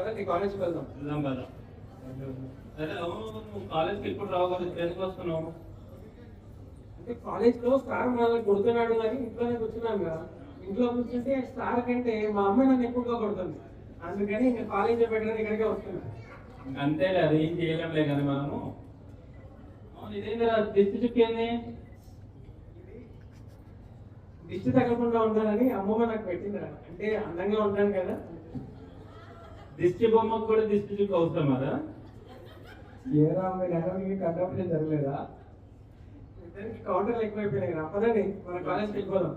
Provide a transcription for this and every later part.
పదండి కాలేజ్కి వెళ్దాం. వెళ్దాం కదా. అదే అవును, నువ్వు కాలేజ్కి ఎప్పుడు రావు కదా, ఎందుకు వస్తున్నావు? అంటే కాలేజ్లో స్టార్ మనల్ని కొడుతున్నాడు అని ఇంట్లోనే కూర్చున్నాం కదా. ఇంట్లో కూర్చుంటే స్టార్ కంటే మా అమ్మ నన్ను ఎక్కువగా కొడుతుంది. అందుకని ఇంకా కాలేజ్ పెట్టడానికి ఇక్కడికే వస్తున్నాను. అంతేలే, అది ఏం చేయలేంలే కానీ మనము. అవును, ఇదేంటిరా దిష్టి చుక్కేంది? దిష్టి తగ్గకుండా ఉండాలని అమ్మమ్మ నాకు పెట్టిందిరా. అంటే అందంగా ఉంటాను కదా. దిష్టి బొమ్మకు కూడా దిష్టి చుక్క అవసరం కదా? ఏరా మీరు ఎక్కడికి కంట్రాప్షన్ జరగలేదా? ఇద్దరికి కౌంటర్లు ఎక్కువైపోయినాయి కదా. పదండి మన కాలేజ్కి వెళ్ళిపోదాం.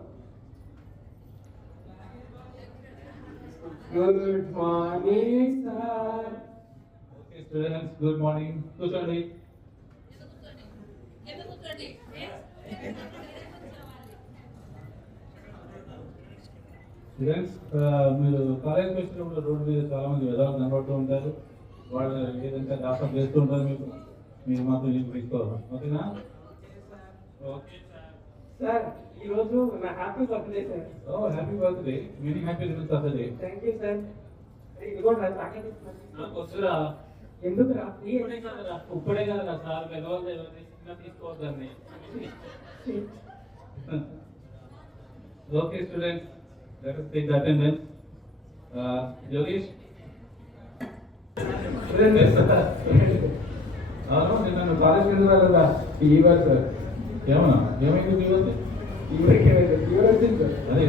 Good morning sir. Okay students, good morning. కూర్చోండి. స్టూడెంట్స్, మీరు కాలేజ్కి వచ్చినప్పుడు రోడ్డు మీద చాలా మంది విధాలు కనబడుతూ ఉంటారు. వాళ్ళు ఏదంటే దాసం చేస్తూ ఉంటారు. మీరు మాత్రం లీవ్ తీసుకోవాలి, ఓకేనా? ఓకే సార్, ఈ రోజు నా happy birthday sir. Oh happy birthday. Many happy returns of the day. Thank you sir. ఇదిగోండి చాక్లెట్ ఇస్తున్నాను. నాకు వస్తురా. ఎందుకురా? ఇప్పుడే కదా సార్ పిలవలేదు, తీసుకోవద్దండి. Okay students, let us take the attendance. Yogesh. అవును, నిన్న కాలేజ్ ఎందుకు రాలేదా? Fever sir. ఏమన్నా ఏమైంది ఫీవర్? ఫీవర్ వచ్చింది సార్. అదే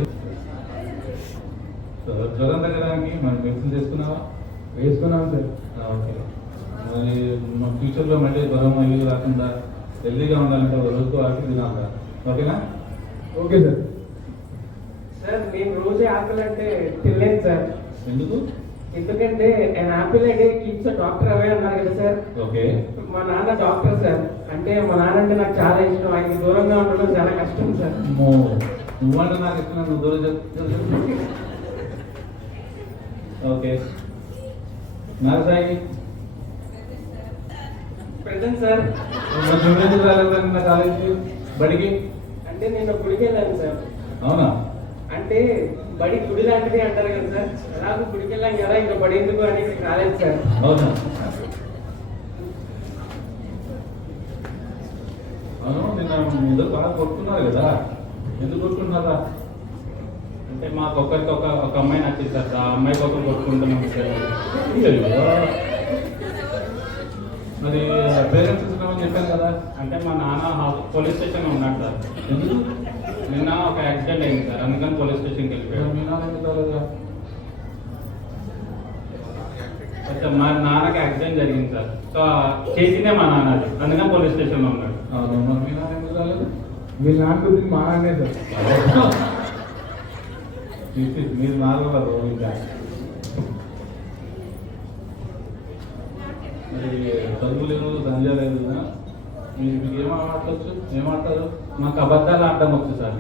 జ్వరం తగ్గడానికి మనం మెడిసిన్ తీసుకున్నావా? వేసుకున్నాం సార్. ఓకే, మరి మన ఫ్యూచర్లో మళ్ళీ జ్వరం అవి రాకుండా హెల్దీగా ఉండాలంటే రోజుకు ఆకలి తినాలి, ఓకేనా? Okay sir. సార్ నేను రోజే ఆకలి అంటే తినలేదు సార్. ఎందుకు? ఎందుకంటే an apple a day keeps a doctor away అన్నారు కదా సార్. ఓకే. మా నాన్న డాక్టర్ సార్. అంటే మా నాన్న అంటే నాకు చాలా ఇష్టం. ఆయనకి దూరంగా ఉండడం చాలా కష్టం సార్. నువ్వంటే నాకు ఇష్టం, నువ్వు దూరం చెప్తా. ఓకే, నాగసాయి. Present sir. నువ్వెందుకు రాలేదు నిన్న కాలేజీకి, బడికి? అంటే నేను గుడికి వెళ్ళాను సార్. అవునా? అంటే బడి గుడి లాంటిది అంటారు కదా సార్. ఎలాగో గుడికి వెళ్ళాం కదా, ఇంకా బడి ఎందుకు అని రాలేదు సార్. అవునా? అవును, నిన్న ముందు బాగా కొట్టుకున్నారు కదా, ఎందుకు కొట్టుకున్నారా? అంటే మాకు ఒక్కరికి ఒక అమ్మాయి నచ్చింది సార్, ఆ అమ్మాయి కోసం కొట్టుకుంటున్నాం సార్. మరి పేరెంట్స్ ఇస్తున్నామని చెప్పాను కదా. అంటే మా నాన్న పోలీస్ స్టేషన్లో ఉన్నాడు సార్. ఎందుకు? నిన్న ఒక యాక్సిడెంట్ అయింది సార్, అందుకని పోలీస్ స్టేషన్కి వెళ్ళిపోయాడు. మీ నాన్న ఎందుకు రాలేదా? అయితే మా నాన్నకి యాక్సిడెంట్ జరిగింది సార్, సో చేసిందే మా నాన్న, అది అందుకని పోలీస్ స్టేషన్లో ఉన్నాడు. అవును, మీ నాన్న ఎందుకు రాలేదు? మీ నాన్న గురించి మా నాన్నే సార్. మీరు నాలుగు ఇంకా మరి చదువు లేదు, దంజా లేదు. మీకు ఏం ఆడవచ్చు? ఏం ఆడతారు? మాకు అబద్ధాలు ఆడటం వచ్చు సార్.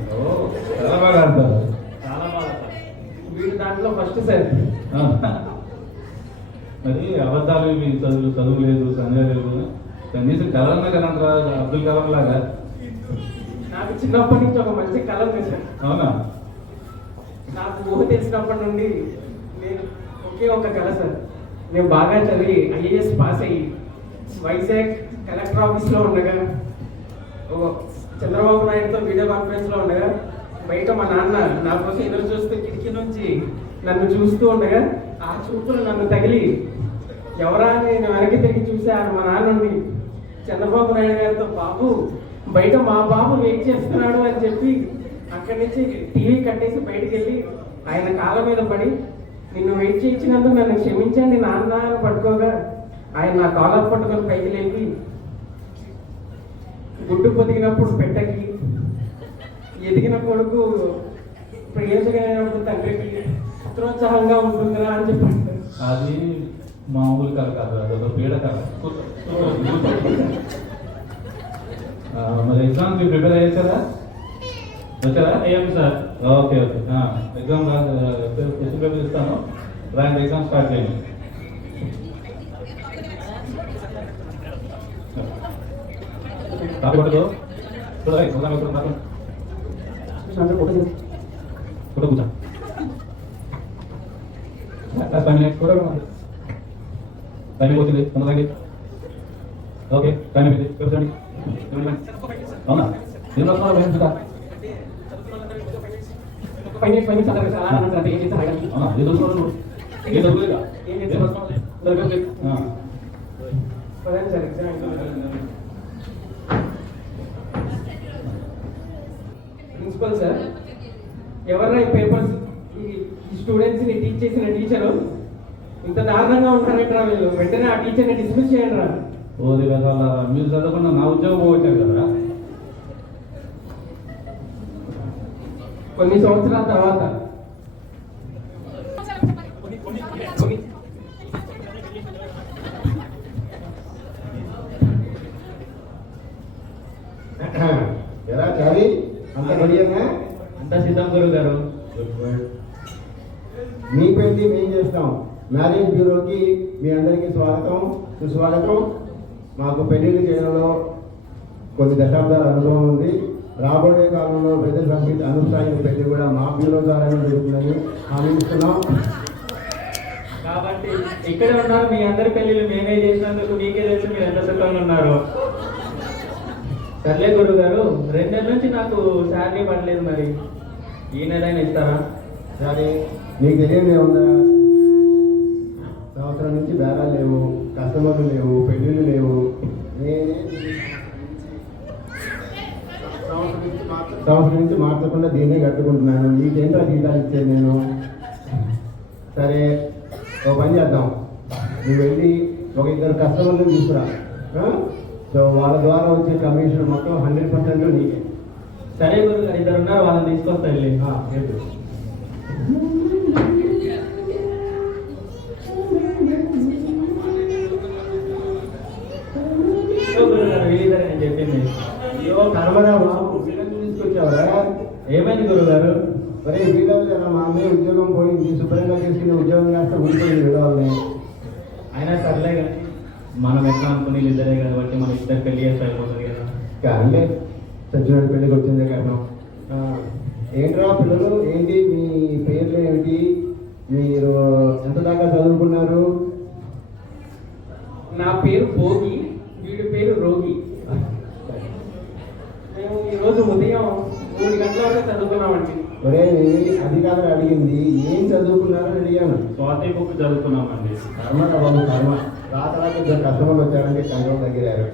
చాలా బాగా ఆడతారు. చాలా బాగా సార్. వీడు దాంట్లో ఫస్ట్ సార్. మరి అబద్ధాలు ఇవి చదువు లేదు, దంజా లేదు, కనీసం కలర్న కలంటరా అబ్దుల్ కలాం లాగా. నాకు చిన్నప్పటి నుంచి ఒక మంచి కళ ఉంది సార్. అవునా? నాకు ఊహ తెలిసినప్పటి నుండి నేను ఒకే ఒక కళ సార్. నేను బాగా చదివి ఐఏఎస్ పాస్ అయ్యి వైజాగ్ కలెక్టర్ ఆఫీస్లో ఉండగా, చంద్రబాబు నాయుడుతో వీడియో కాన్ఫరెన్స్లో ఉండగా, బయట మా నాన్న నా కోసం ఎదురు చూస్తూ కిటికీ నుంచి నన్ను చూస్తూ ఉండగా, ఆ చూపులు నన్ను తగిలి ఎవరా నేను వెనక్కి తిరిగి చూసి ఆయన మా నాన్నండి చంద్రబాబు నాయుడు గారితో, బాబు బయట మా బాబు వెయిట్ చేస్తున్నాడు అని చెప్పి అక్కడి నుంచి టీవీ కట్టేసి బయటికి వెళ్ళి ఆయన కాళ్ళ మీద పడి, నిన్ను వెయిట్ చేయించినందుకు నన్ను క్షమించండి నాన్న అని పట్టుకోగా, ఆయన నా కాలర్ పట్టుకొని పైకి లేపి, గుడ్డు పొదిగినప్పుడు పెట్టకి, ఎదిగిన కొడుకు ప్రయోజనమైనప్పుడు తండ్రికి ప్రోత్సాహంగా ఉంటుందిరా అని చెప్పాడు. అది మామూలు కథ కాదు, అదొక పీడ కథ. మరి ఎగ్జామ్ ప్రిపేర్ అయ్యారా? వచ్చారా? అయ్యాము sir. Okay okay, exam question paper ఇస్తాను, రాండి, ఎగ్జామ్ స్టార్ట్ చేయండి. ఫోటో కూర్చో. టైం వచ్చింది తొందరగా. ఓకే టైం అయింది చూడండి. అవునా ఏం రాస్తున్నారు వేయించుతా? అవునా ఏం చూస్తున్నారు నువ్వు? ఏం చదువులేదా? ప్రిన్సిపల్ సార్, ఎవరైనా ఈ పేపర్స్ ఈ స్టూడెంట్స్ ని టీచ్ చేసిన టీచరు ఇంత దారుణంగా ఉంటారంటారా వీళ్ళు? వెంటనే ఆ టీచర్ని డిస్మిస్ చేయండి రా. ఓది రకాల మీరు చదవకుండా నా ఉద్యోగం పోవచ్చారు కదా. కొన్ని సంవత్సరాల తర్వాత ఎలా చాలి అంత రెడీగా అంతా సిద్ధం గురువు గారు. మీ పెళ్లి మేము చేస్తాం. మ్యారేజ్ బ్యూరోకి మీ అందరికీ స్వాగతం సుస్వాగతం. మాకు పెళ్లిళ్ళు చేయడంలో కొన్ని దశాబ్దాల అనుభవం ఉంది. రాబోయే కాలంలో పెద్ద సంగీత అనుసాగిన పెళ్లి కూడా మా బ్యూరో ద్వారానే జరుగుతుందని హామీ ఇస్తున్నాం. కాబట్టి ఇక్కడ ఉన్నారు మీ అందరి పెళ్లిళ్ళు మేమే చేసినందుకు మీకే తెలుసు మీరు ఎంత సుఖంగా ఉన్నారు. సర్లే గురువు గారు, 2 నెలల నుంచి నాకు శాలరీ పడలేదు, మరి ఈ నెలైనా ఇస్తారా? సరే, నీకు తెలియదే ఉందా? సంవత్సరం నుంచి బేరాలు లేవు, కస్టమర్లు లేవు, పెళ్ళిళ్ళు లేవు. సంవత్సరం నుంచి మార్చకుండా దీన్నే కట్టుకుంటున్నాను. నీకేంటో జీతాలు ఇచ్చేది నేను. సరే, ఒక పని చేద్దాం. నువ్వు వెళ్ళి ఒక 2 కస్టమర్లను తీసుకురా. సో వాళ్ళ ద్వారా వచ్చే కమిషన్ మొత్తం 100% నీకే. సరే గురువు గారు, 2 ఉన్నారు, వాళ్ళని తీసుకొస్తా వెళ్ళి. ఏంటి? గురువు గారు వీళ్ళిద్దరే నేను చెప్పింది. అయ్యో కర్మరా బాబు, వీళ్ళని తీసుకొచ్చావరా? ఏమైంది గురువు గారు? మరి వీళ్ళవి కదా మా అన్నయ్య ఉద్యోగం పోయింది, శుభ్రంగా చేసుకునే ఉద్యోగం కాస్త ఉండిపోయింది వీళ్ళని. అయినా సర్లే కానీ మనం ఎట్లా అనుకుని ఇద్దరే కాబట్టి మన ఇద్దరు పెళ్లి చేస్తే అయిపోతుంది కదా. అంటే సచ్చినోడి పెళ్ళికి వచ్చిందే కారణం. ఏంట్రా పిల్లలు, ఏంటి మీ పేర్లు ఏమిటి? మీరు ఎంత దాకా చదువుకున్నారు? నా పేరు భోగి, వీడి పేరు రోగి. మేము ఈరోజు ఉదయం 3 గంటల వరకు చదువుకున్నామండి. ఒరే అధికారులు అడిగింది ఏం చదువుకున్నారని అడిగాను. స్వాతి బుక్ చదువుకున్నామండి. కర్మరా బాబు కర్మ. రాత 2 కస్టమర్లు వచ్చారంటే కంట్రోల్ తగ్గిరారు.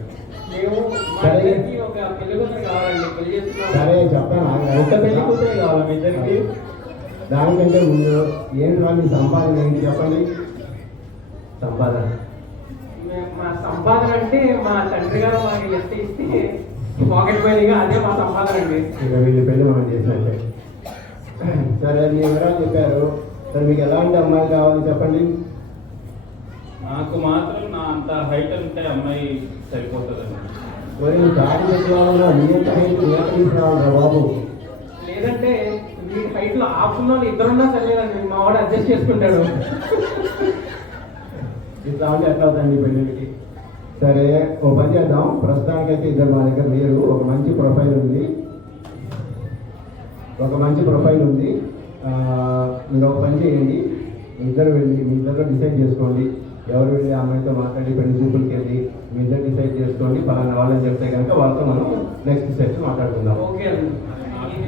మేము మా ఇద్దరికి ఒక పెళ్లి కూతురు కావాలండి, పెళ్లి చేస్తున్నాం. సరే చెప్తాను. ఒక పెళ్లి కూతురే కావాలి మీ ఇద్దరికి. దానికంటే ముందు ఏంట్రా మీ సంపాదన ఏంటి చెప్పండి. సంపాదన మా సంపాదన అంటే మా తండ్రి గారు మాకు ఎంత ఇస్తే పాకెట్ మనీగా అదే మా సంపాదన అండి. ఇక వీళ్ళు పెళ్లి మనం చేసినట్టే. సరే మీ వివరాలు చెప్పారు. సరే మీకు ఎలాంటి అమ్మాయి కావాలి చెప్పండి. నాకు మాత్రం నా అంత హైట్ ఉంటే అమ్మాయి సరిపోతుందండి. మరి నువ్వు దాడి చేసుకోవాలన్నా నీ ఎంత హైట్ నీ ఎంత తీసుకురావాలరా బాబు. లేదంటే మీ హైట్ లో ఆపున్న వాళ్ళు 2 ఉన్నా సరేనండి, మా వాడు అడ్జస్ట్ చేసుకుంటాడు. ఇట్లా ఉంటే ఎట్లా అవుతాయండి పెళ్ళికి? సరే ఓ పని చేద్దాం. ప్రస్తుతానికైతే 2 మా దగ్గర లేరు. ఒక మంచి ప్రొఫైల్ ఉంది. మీరు ఒక పని చేయండి. ఇద్దరు వెళ్ళి మీ ఇద్దరు డిసైడ్ చేసుకోండి. ఎవరు వెళ్ళి అమ్మాయితో మాట్లాడి పెళ్లి చూపులకి వెళ్ళి మీ ఇద్దరు డిసైడ్ చేసుకోండి. పలానా వాళ్ళని చెప్తే కనుక వాళ్ళతో మనం నెక్స్ట్ స్టెప్స్ మాట్లాడుకుందాం. ఓకే అండి.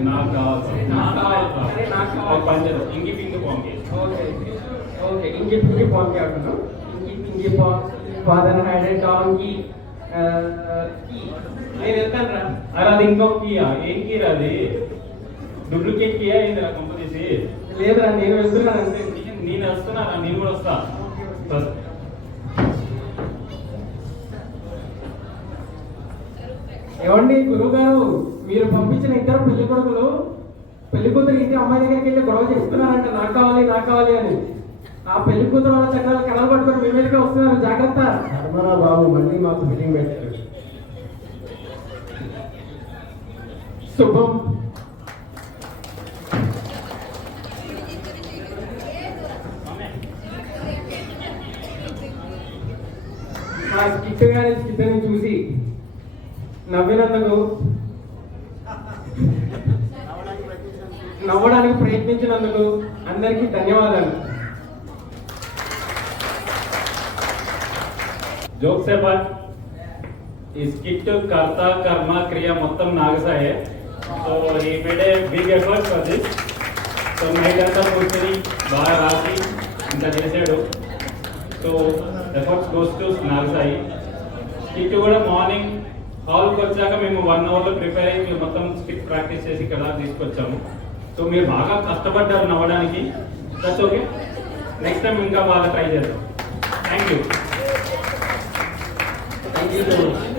నాకు కావాలి. నాకు కావాలి. సరే, నాకు కావాలి. ఒక పని చేద్దాం. ఇంకి పింకి పంపి. ఓకే ఇంకి పింకి పంపి అంటున్నాం. Inky pinky father had a donkey. నేను వెళ్తాను రా. అరే అది ఇంకో కీయా? ఏం కీరా అది? డూప్లికేట్ కీయా ఏంది నా కంపెనీ? లేదురా, నేను వెళ్తున్నాను అంతే. నేను వస్తున్నా, నేను కూడా వస్తా. ఏమండి గురువు గారు, మీరు పంపించిన 2 పెళ్లి కొడుకులు పెళ్లి కూతురు ఇంటి అమ్మాయి దగ్గరికి వెళ్ళి గొడవ చేస్తున్నారంట, నాకు కావాలి అని. ఆ పెళ్లి కూతురు వాళ్ళ చట్టాలు కడలు పట్టుకొని మీ మీదకే వస్తున్నారు, జాగ్రత్త. కర్మరా బాబు, మళ్ళీ మాకు ఫిట్టింగ్ పెట్టారు. శుభం. మా స్కిట్ గారి స్కిట్ని చూసి నవ్వడానికి ప్రయత్నించినందుకు అందరికీ ధన్యవాదాలు. జోక్స్ అపార్ట్, ఈ స్కిట్ కర్త కర్మ క్రియ మొత్తం నాగసాయే. సో ఈ made a big effort for this. So night అంతా కూర్చొని బాగా రాసి ఇంత చేసాడు. So efforts goes to Nagasai. Skit కూడా మార్నింగ్ హాల్కి వచ్చాక మేము 1 అవర్లో ప్రిపేర్ అయ్యి మొత్తం స్కిట్ ప్రాక్టీస్ చేసి ఇక్కడ తీసుకొచ్చాము. సో మీరు బాగా కష్టపడ్డారు నవ్వడానికి. దట్స్ ఓకే, నెక్స్ట్ టైం ఇంకా బాగా ట్రై చేద్దాం. Thank you. Thank you.